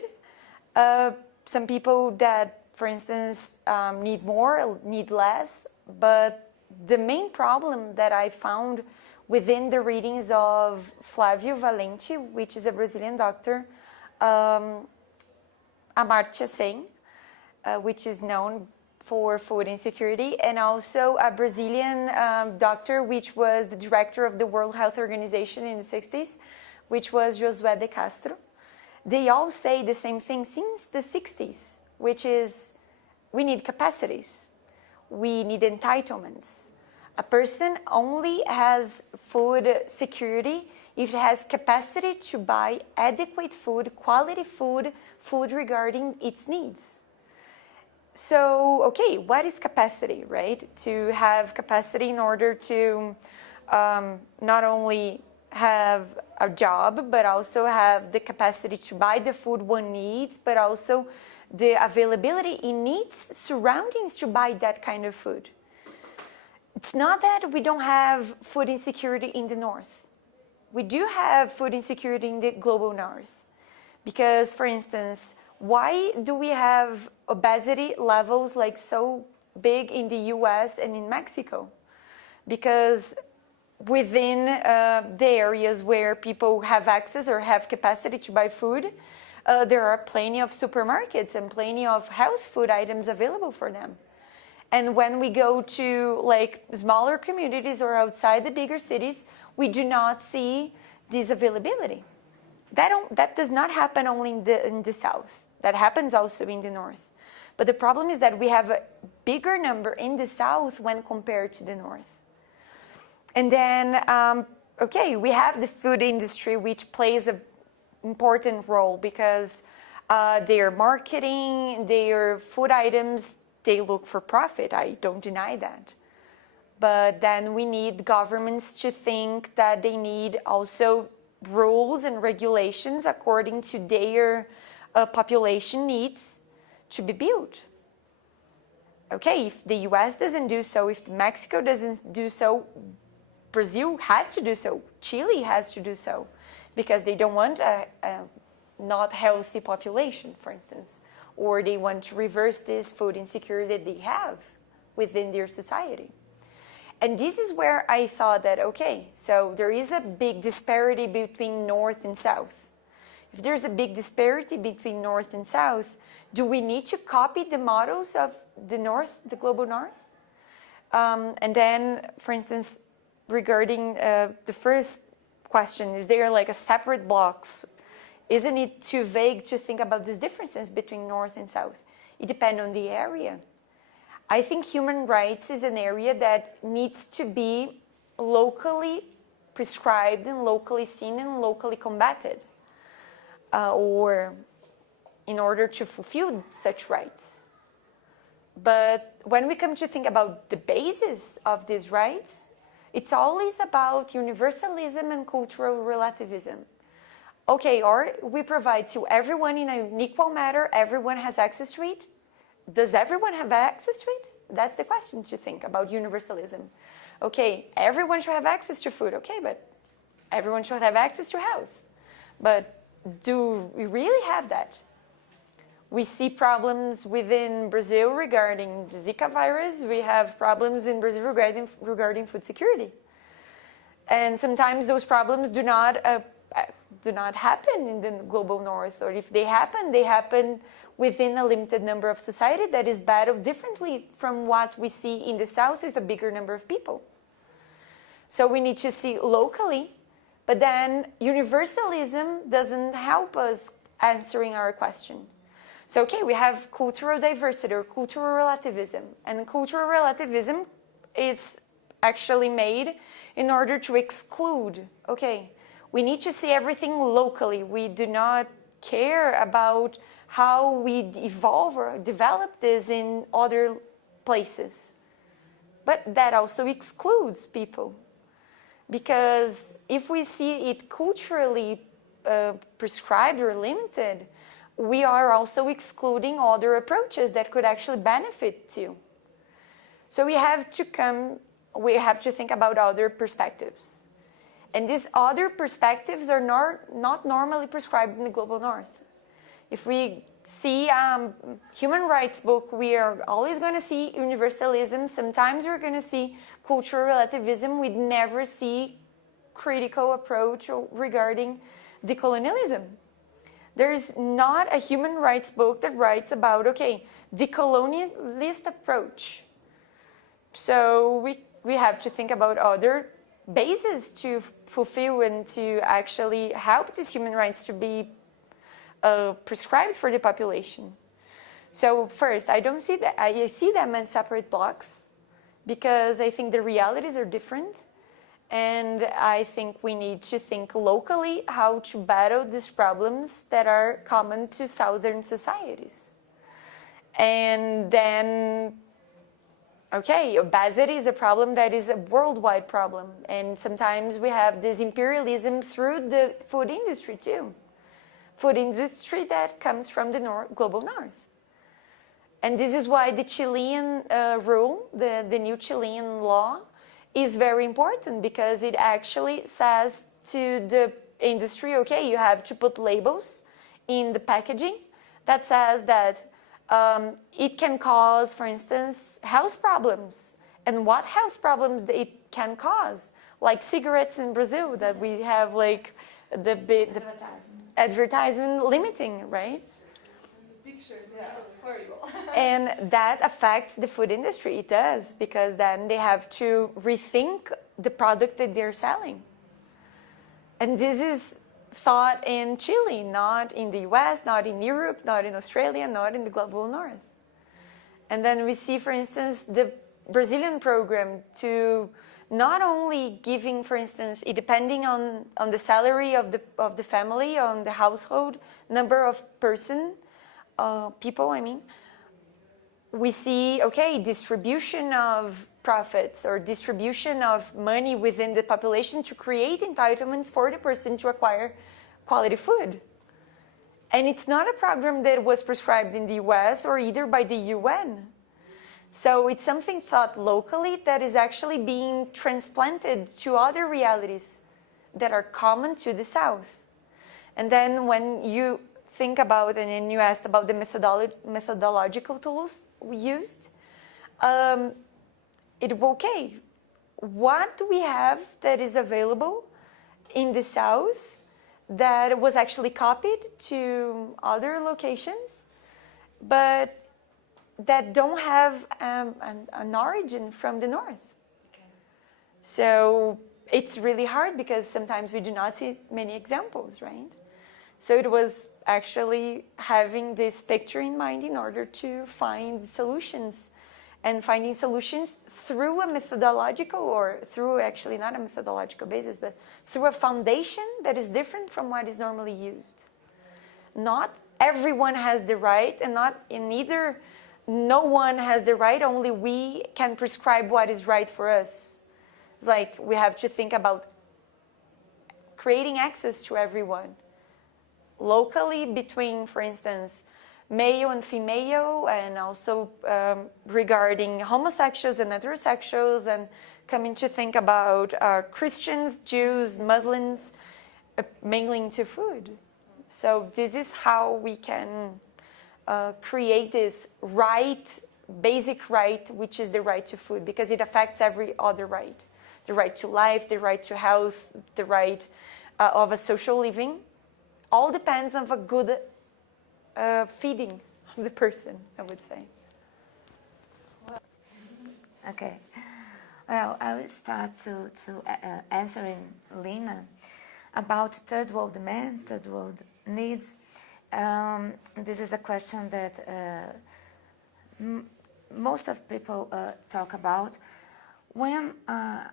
Some people that, for instance, need more, need less, but the main problem that I found within the readings of Flávio Valente, which is a Brazilian doctor, Amartya Sen, which is known for food insecurity, and also a Brazilian doctor, which was the director of the World Health Organization in the 60s, which was Josué de Castro. they all say the same thing since the 60s, which is we need capacities, we need entitlements. A person only has food security if it has capacity to buy adequate food, quality food, food regarding its needs. So, okay, what is capacity, right? To have capacity in order to not only have a job, but also have the capacity to buy the food one needs, but also the availability in its surroundings to buy that kind of food. It's not that we don't have food insecurity in the north. We do have food insecurity in the global north. Because, for instance, why do we have obesity levels like so big in the US and in Mexico? Because within the areas where people have access or have capacity to buy food, there are plenty of supermarkets and plenty of health food items available for them. And when we go to like smaller communities or outside the bigger cities, we do not see this availability. That does not happen only in the south. That happens also in the north. But the problem is that we have a bigger number in the south when compared to the north. And then, okay, we have the food industry, which plays an important role because their marketing, their food items, they look for profit. I don't deny that. But then we need governments to think that they need also rules and regulations according to their population needs to be built. Okay, if the US doesn't do so, if Mexico doesn't do so, Brazil has to do so, Chile has to do so, because they don't want a not healthy population, for instance, or they want to reverse this food insecurity that they have within their society. And this is where I thought that, okay, so there is a big disparity between North and South. If there's a big disparity between North and South, do we need to copy the models of the North, the global North? And then, for instance, regarding the first question, is there like a separate blocks? Isn't it too vague to think about these differences between North and South? It depends on the area. I think human rights is an area that needs to be locally prescribed and locally seen and locally combated, or in order to fulfill such rights. But when we come to think about the basis of these rights, it's always about universalism and cultural relativism. Okay, or we provide to everyone in an equal manner, everyone has access to it. Does everyone have access to it? That's the question to think about universalism. Okay, everyone should have access to food. Okay, but everyone should have access to health. But do we really have that? We see problems within Brazil regarding the Zika virus. We have problems in Brazil regarding food security. And sometimes those problems do not happen in the global north, or if they happen within a limited number of society that is battled differently from what we see in the south with a bigger number of people. So we need to see locally, but then universalism doesn't help us answering our question. So, okay, we have cultural diversity or cultural relativism, and cultural relativism is actually made in order to exclude, okay, we need to see everything locally. We do not care about how we evolve or develop this in other places. But that also excludes people. Because if we see it culturally prescribed or limited, we are also excluding other approaches that could actually benefit too. So we have to think about other perspectives. And these other perspectives are not normally prescribed in the global north. If we see human rights book, we are always going to see universalism. Sometimes we're going to see cultural relativism. We'd never see critical approach regarding decolonialism. There's not a human rights book that writes about, okay, decolonialist approach. So we have to think about other bases to fulfill and to actually help these human rights to be prescribed for the population. So first, I don't see that. I see them in separate blocks because I think the realities are different, and I think we need to think locally how to battle these problems that are common to Southern societies. And then, okay, obesity is a problem that is a worldwide problem, and sometimes we have this imperialism through the food industry too. Food industry that comes from the global north. And this is why the Chilean rule, the new Chilean law, is very important, because it actually says to the industry, okay, you have to put labels in the packaging that says that it can cause, for instance, health problems, and what health problems it can cause, like cigarettes in Brazil, that we have like the advertisement limiting, right? Pictures, yeah, horrible. And that affects the food industry. It does, because then they have to rethink the product that they're selling. And this is thought in Chile, not in the US, not in Europe, not in Australia, not in the global north. And then we see, for instance, the Brazilian program to not only giving, for instance, it depending on the salary of the family, on the household number of people, I mean, we see, okay, distribution of profits or distribution of money within the population to create entitlements for the person to acquire quality food. And it's not a program that was prescribed in the US or either by the UN. So it's something thought locally that is actually being transplanted to other realities that are common to the South. And then when you think about, and then you asked about the methodological tools we used, okay, what do we have that is available in the South that was actually copied to other locations, but that don't have an origin from the North? Okay. So it's really hard because sometimes we do not see many examples, right? So it was actually having this picture in mind in order to find solutions, and finding solutions through a methodological, or through actually not a methodological basis, but through a foundation that is different from what is normally used. Not everyone has the right, and no one has the right, only we can prescribe what is right for us. It's like we have to think about creating access to everyone. Locally between, for instance, male and female, and also regarding homosexuals and heterosexuals, and coming to think about Christians, Jews, Muslims, mingling to food. So this is how we can create this basic right, which is the right to food, because it affects every other right. The right to life, the right to health, the right of a social living. All depends on a good feeding of the person, I would say. Okay. Well, I will start to answering Lina about third world demands, third world needs. This is a question that most of people talk about. When I'm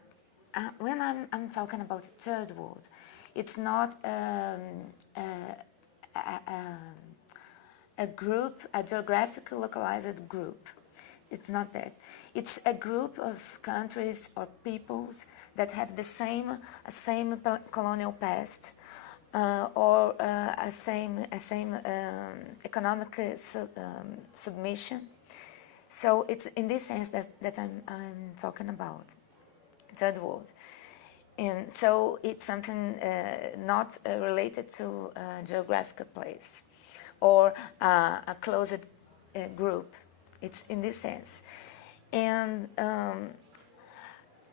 talking about third world, it's not a group, a geographically localized group. It's not that. It's a group of countries or peoples that have the same colonial past, or a same economic submission. So it's in this sense that I'm talking about third world. And so it's something not related to a geographical place or a closed group. It's in this sense. And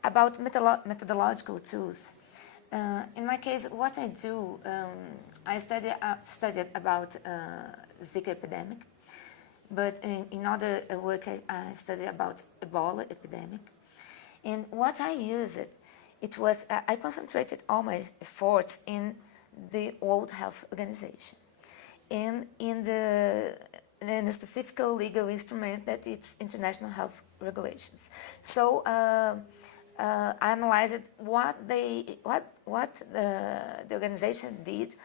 about methodological tools, in my case, what I do, I studied about Zika epidemic, but in other work I studied about Ebola epidemic. And what I used, it was, I concentrated all my efforts in the World Health Organization. and in the specific legal instrument that it's international health regulations. So I analyzed what the organization did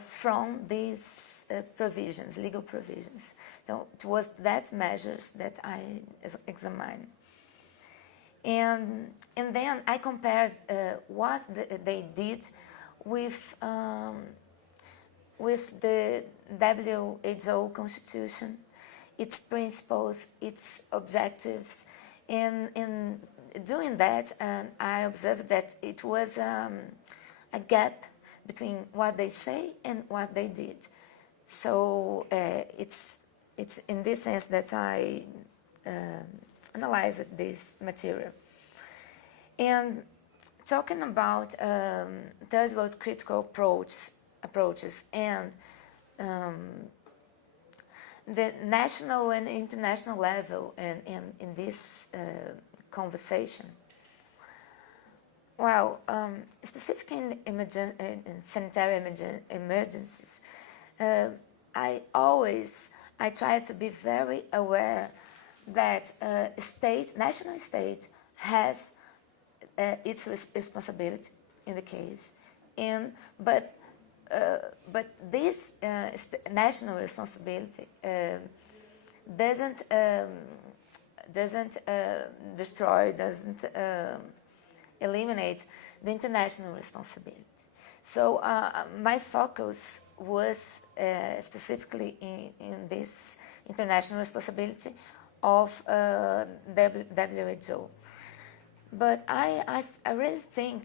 from these provisions, legal provisions. So it was that measures that I examined. And then I compared what they did with the WHO Constitution, its principles, its objectives, and in doing that, I observed that it was a gap between what they say and what they did. So it's in this sense that I analyzed this material. And talking about third world critical approaches and the national and international level and in this conversation. Well, specifically in sanitary emergencies, I try to be very aware that national state has its responsibility in the case, but this national responsibility doesn't destroy, doesn't eliminate the international responsibility. So my focus was specifically in this international responsibility of WHO. But I really think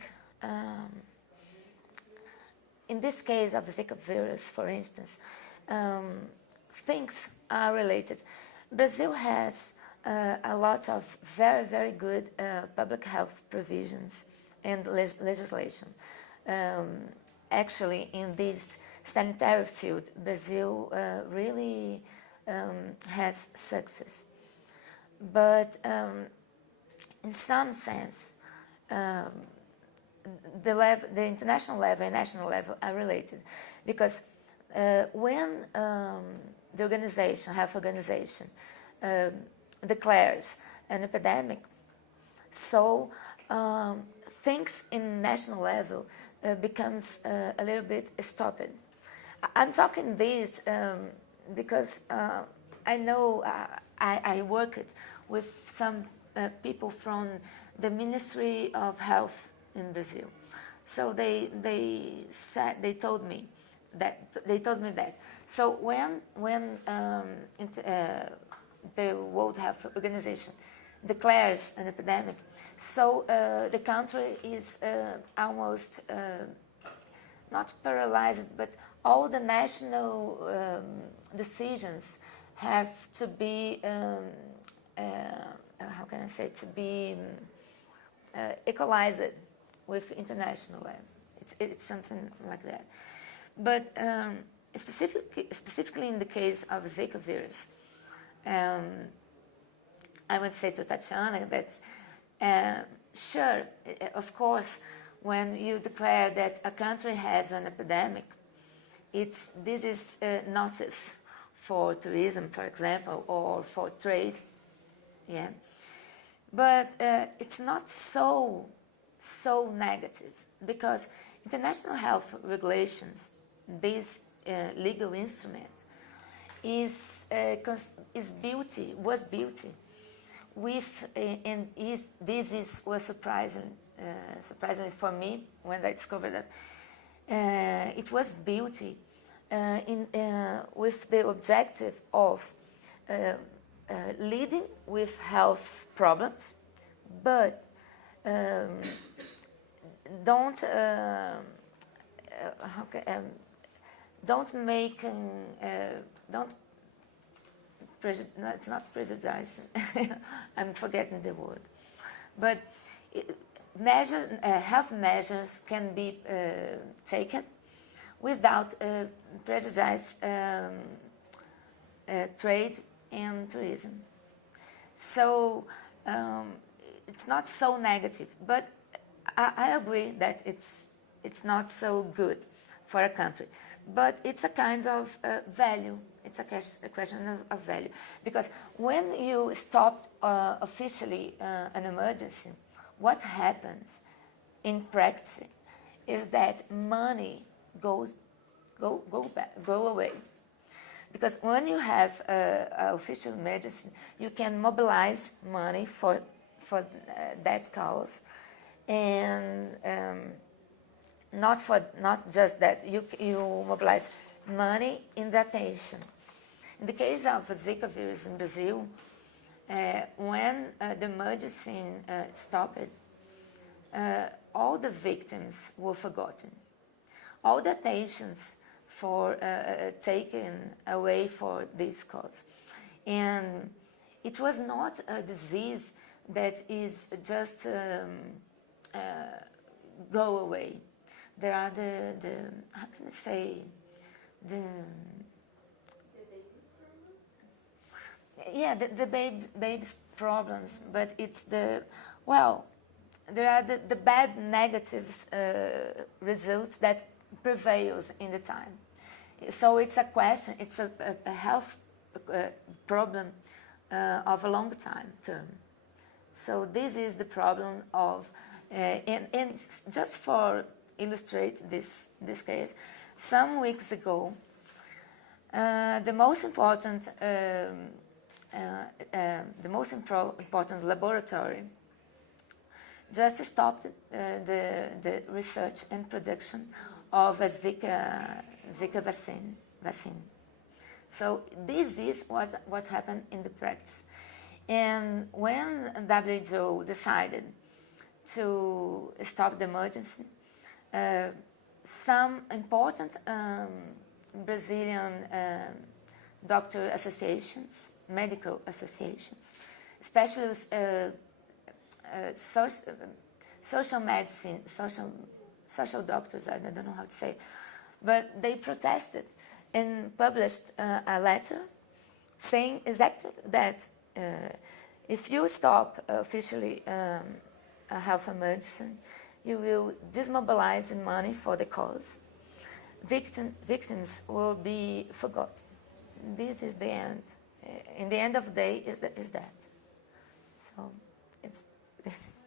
in this case of Zika virus, for instance, things are related. Brazil has a lot of very, very good public health provisions and legislation. Actually, in this sanitary field, Brazil really has success. But in some sense, the international level and national level are related, because when the health organization declares an epidemic, so things in national level becomes a little bit stopped. I'm talking this because I know I worked with some people from the Ministry of Health in Brazil. So they told me that. So when the World Health Organization declares an epidemic, so the country is almost not paralyzed, but all the national decisions have to be how can I say, to be equalized with international level. It's something like that. But specifically in the case of Zika virus, I would say to Tatiana that sure, of course, when you declare that a country has an epidemic, this is nocive for tourism, for example, or for trade. Yeah, but it's not so negative, because international health regulations, this legal instrument, was built with, was surprising for me when I discovered that it was built with the objective of leading with health problems, but don't make it's not prejudicing. I'm forgetting the word, but health measures can be taken without prejudice trade and tourism. So it's not so negative, but I agree that it's not so good for a country. but it's a kind of value. It's a question of value. Because when you stop officially an emergency, what happens in practice is that money go away. Because when you have an official emergency, you can mobilize money for that cause, and not just that, you mobilize money in the attention. In the case of Zika virus in Brazil, when the emergency stopped, all the victims were forgotten. All the attentions for taken away for this cause. And it was not a disease that is just go away. There are the how can I say, the baby's problems, but it's there are the bad negatives results that prevails in the time. So it's a question, it's a health problem of a long time term. So this is the problem of, and just for illustrate this case, some weeks ago, the most important laboratory just stopped the research and production of a Zika vaccine. So this is what happened in the practice. And when WHO decided to stop the emergency, some important Brazilian doctor associations, medical associations, especially social medicine, social doctors, I don't know how to say, but they protested and published a letter saying exactly that if you stop officially a health emergency, you will demobilize money for the cause. Victims will be forgotten. This is the end. In the end of the day, is that. So it's this.